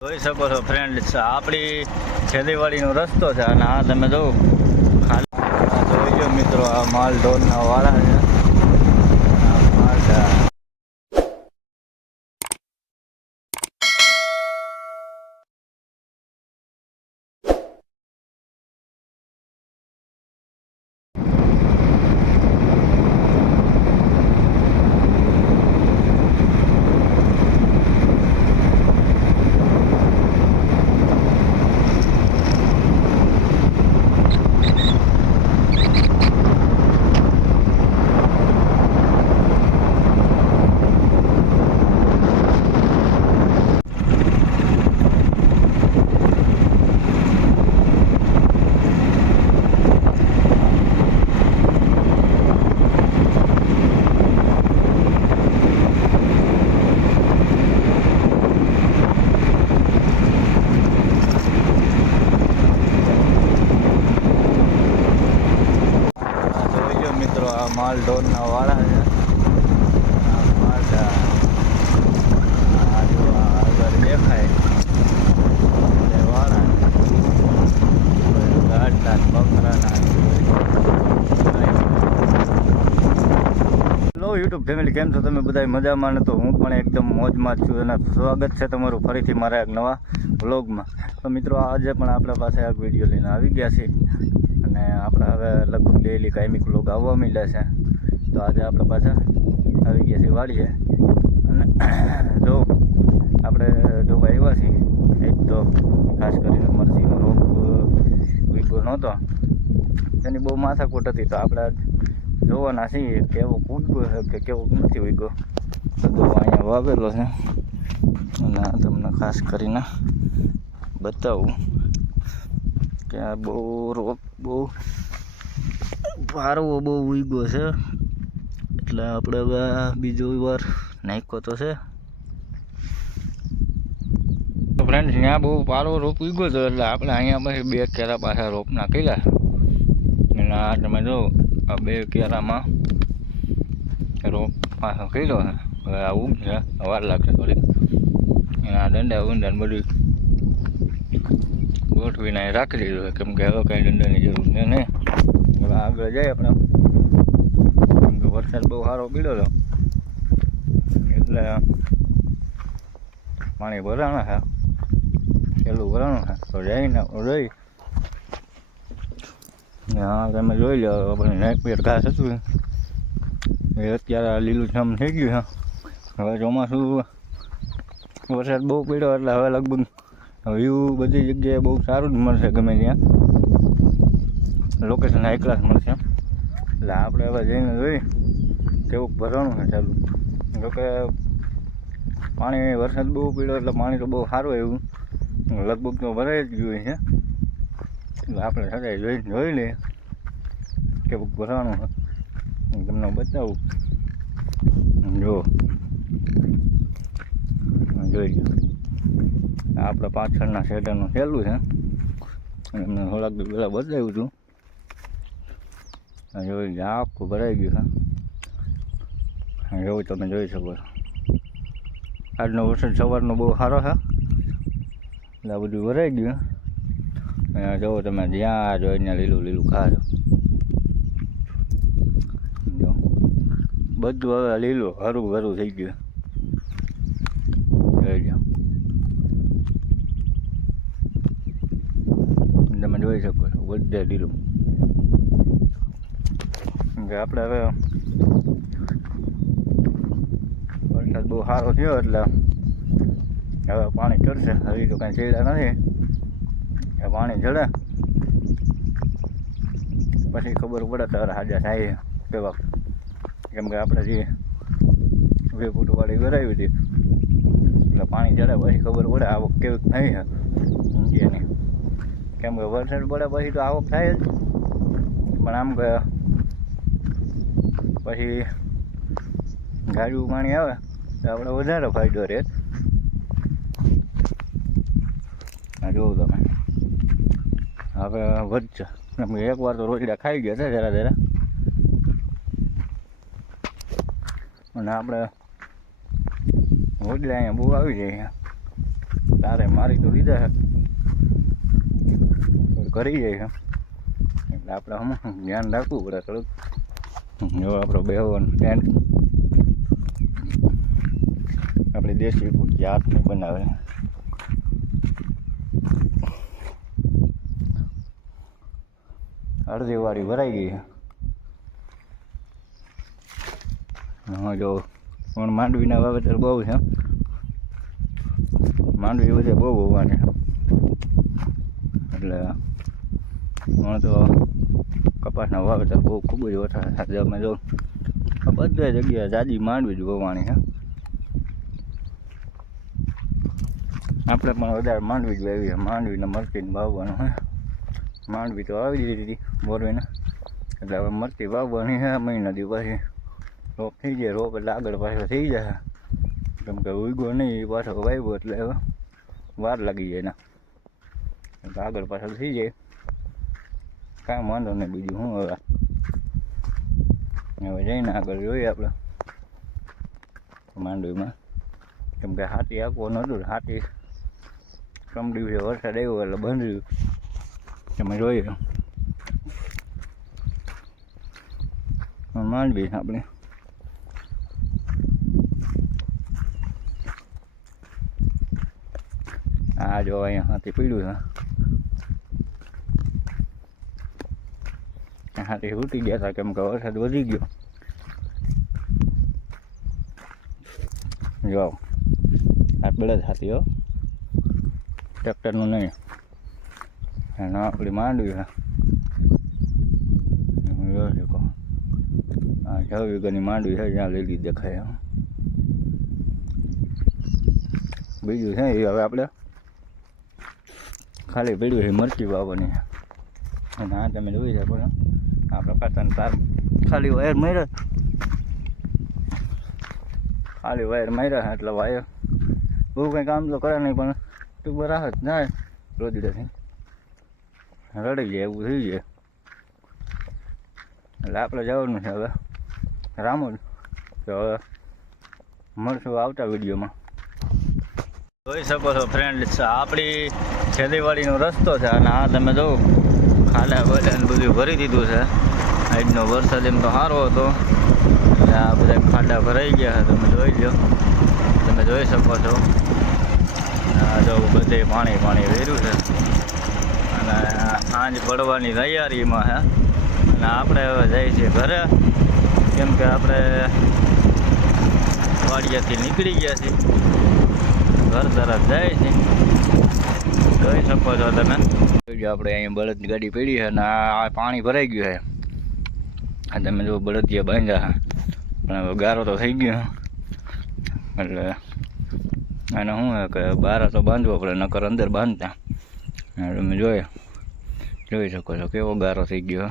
જોઈ શકો છો ફ્રેન્ડ, આપણી ખેતીવાડીનો રસ્તો છે અને આ તમે જો ખાલી જોઈ લો મિત્રો, આ માલ ઢોરના વાળા છે. આ માલ માલ ઢોરના વાળા છે. આ માલ આગળ દેખાય વાળા ગાડના બકરાના. હેલો યુટ્યુબ ફેમિલી, કેમ છો તમે બધા? મજામાં ને? તો હું પણ એકદમ મોજમાં જ છું અને સ્વાગત છે તમારું ફરીથી મારા એક નવા વ્લોગમાં. તો મિત્રો, આજે પણ આપણા પાસે આ વિડીયો લઈને આવી ગયા છે અને આપણે હવે લગભગ ડેઈલી કાયમી વ્લોગ આવવા માંડ્યા છે. તો આજે આપણા પાછા આવી ગયા છે વાડીએ અને જો આપણે જોવા આવ્યા છીએ. એક તો ખાસ કરીને મરચીનો રોગ વીગો નહોતો, એની બહુ માથાકૂટ હતી. તો આપણે જોવાના છીએ કેવો ઉગ્યો છે કે કેવો નથી ઉગ્યો. તો જો અહીંયા વાવેલો છે અને તમને ખાસ કરીને બતાવું કે આ બહુ રોપ બહુ પારવો બહુ ઉગ્યો છે. એટલે આપણે હવે બીજો વાર નાખ્યો તો છે ફ્રેન્ડ. ત્યાં બહુ પારવો રોપ ઉગ્યો હતો એટલે આપણે અહીંયા પછી 2 કેરા પાછા રોપ નાખેલા. અને આ તમે જો આ 2 કેરામાં રોપ પાછો કર્યો છે. હવે આ ઉગશે, વાર લાગશે થોડીક. એના દંડા ઊંડા બધું ગોઠવીને રાખી દીધું છે, કેમ કે હવે કાંઈ દંડાની જરૂર છે નહીં. હવે આગળ જાય આપણે, કેમ કે વરસાદ બહુ સારો પીડ્યો હતો એટલે પાણી ભરાણા છે, છેલ્લું ભરાણું છે. તો જઈને જોઈ હા તમે જોઈ લો. આપણે નેકપેર ઘાસ હતું એ અત્યારે લીલું છમ થઈ ગયું છે. હવે ચોમાસું વરસાદ બહુ પડ્યો એટલે હવે લગભગ વ્યૂ બધી જગ્યાએ બહુ સારું જ મળશે, ગમે ત્યાં લોકેશન હાઈ ક્લાસ મળશે. એટલે આપણે હવે જઈને જોઈ કેવું ભરવાનું છે ચાલુ. જોકે પાણી વરસાદ બહુ પડ્યો એટલે પાણી તો બહુ સારું એવું લગભગ તો ભરાઈ જ ગયું છે. એટલે આપણે સાથે જોઈ લઈએ કેવું ભરવાનું છે, તમને બતાવું. જો જોઈ લો, આપણે પાછળના શેડરનું સહેલું છે. એમને થોડાક દી પહેલાં બતાવ્યું હતું. જોઈ લો, આખું ભરાઈ ગયું છે. એવું તમે જોઈ શકો છો. આજનો વરસાદ સવારનો બહુ સારો છે એટલે આ બધું ભરાઈ ગયું. જુઓ તમે, જ્યાં જોઈને લીલું લીલું ખાજો. જો બધું હવે લીલું હરું ભરું થઈ ગયું. જોઈ લો, તમે જોઈ શકો છો બધે લીલું. આપણે હવે વરસાદ બહુ સારો થયો એટલે હવે પાણી ચડશે. હજી તો કાંઈ ચડ્યા નથી. એ પાણી ચડે પછી ખબર પડે તારે હાજા થાય કેવા. કેમ કે આપણે જે 2 ફૂટવાળી કરાવી હતી એટલે પાણી ચડે પછી ખબર પડે આવક કેવી થઈ છે એની. કેમ કે વરસાદ પડે પછી તો આવક થાય જ, પણ આમ કે પછી ગાડું પાણી આવે તો આપણે વધારે ફાયદો રહે. જોવું તમે હવે વધશે. એકવાર તો રોજડા ખાઈ ગયા છે જરા જરા, અને આપણે રોજડા અહીંયા બહુ આવી જાય. તારે મારી તો લીધા છે કરી જાય છે એટલે આપણે હમ ધ્યાન રાખવું પડે થોડુંક. જો આપણો બેહવાનો સ્ટેન્ડ આપણી દેશી પૂરતી હાથની બનાવે. અડધી વાળી ભરાઈ ગઈ છે. હા જો પણ માંડવીના વાવેતર બહુ છે. માંડવી બધે બહુ હોવાની એટલે હમણાં તો કપાસના વાવેતર બહુ ખૂબ જ ઓછા સાથે અમે જો બધી જગ્યાએ જાજી માંડવી જ હોવાની છે. આપણે પણ વધારે માંડવી જ વાવી છે. માંડવીને મરચીને વાવવાનું છે. માંડવી તો આવી દીધી બોરવીને એટલે હવે મરચી વાવવાની છે. મહિના દી પછી રોપ થઈ જાય. રોપ એટલે આગળ પાછળ થઈ જાય કેમ કે ઉગ્યો નહીં પાછો વાવ્યો એટલે હવે વાર લાગી જાય ને એટલે આગળ પાછળ થઈ જાય. કાંઈ વાંધો નહીં. બીજું શું હવે જઈને આગળ જોઈએ આપણે માંડવીમાં કેમ કે હાથી આપવો નહોતું. હાથી કમ દિવસે વરસાદ આવ્યો એટલે બંધ રહ્યું. તમે જોઈએ માંડવી આપણે આ જો અહીંયા હાથી પીડ્યું છે. હાથી ઉઠી ગયા હતા કેમ કે વરસાદ વધી ગયો. જો આ બળદ હાથી હો, ટ્રેક્ટરનું નહીં. અને આપણી માંડવી છે. હા 6 વીઘાની માંડવી છે. જ્યાં લીલી દેખાય. બીજું છે એ હવે આપણે ખાલી પીડ્યું છે મરચી વાવવાની. અને આ તમે જોઈ શકો છો આપણે કાંટાને તાર ખાલી વાયર માર્યા. ખાલી વાયર માર્યા એટલે વાયર બહુ કંઈ કામ તો કરે નહીં પણ ટૂંક રાહત જાય. રોજડાથી રડી જાય એવું થઈ જાય. એટલે આપણે જવાનું છે હવે રામોદ. તો હવે મળશું આવતા વિડીયોમાં. જોઈ શકો છો ફ્રેન્ડ આપણી ખેતીવાડીનો રસ્તો છે. અને આ તમે જો ખાડા બધાને બધું ભરી દીધું છે. આજનો વરસાદ એમ તો સારો હતો એટલે આ બધા ખાડા ભરાઈ ગયા છે. તમે જોઈ લો. તમે જોઈ શકો છો આ જો બધે પાણી પાણી વેર્યું છે. અને સાંજ પડવાની તૈયારીમાં છે. અને આપણે હવે જઈએ છીએ ઘરે કેમ કે આપણે વાડિયાથી નીકળી ગયા છીએ. ઘર તરફ જાય છે. જોઈ શકો છો તમે. આપણે અહીંયા બળદ ગાડી પડી છે અને આ પાણી ભરાઈ ગયું છે. આ તમે જો બળદિયા બાંધ્યા પણ હવે ગારો તો થઈ ગયો એટલે આને શું છે કે બહાર તો બાંધવો પડે નકર અંદર બાંધતા. તમે જોઈ શકો છો કેવો ગારો થઈ ગયો.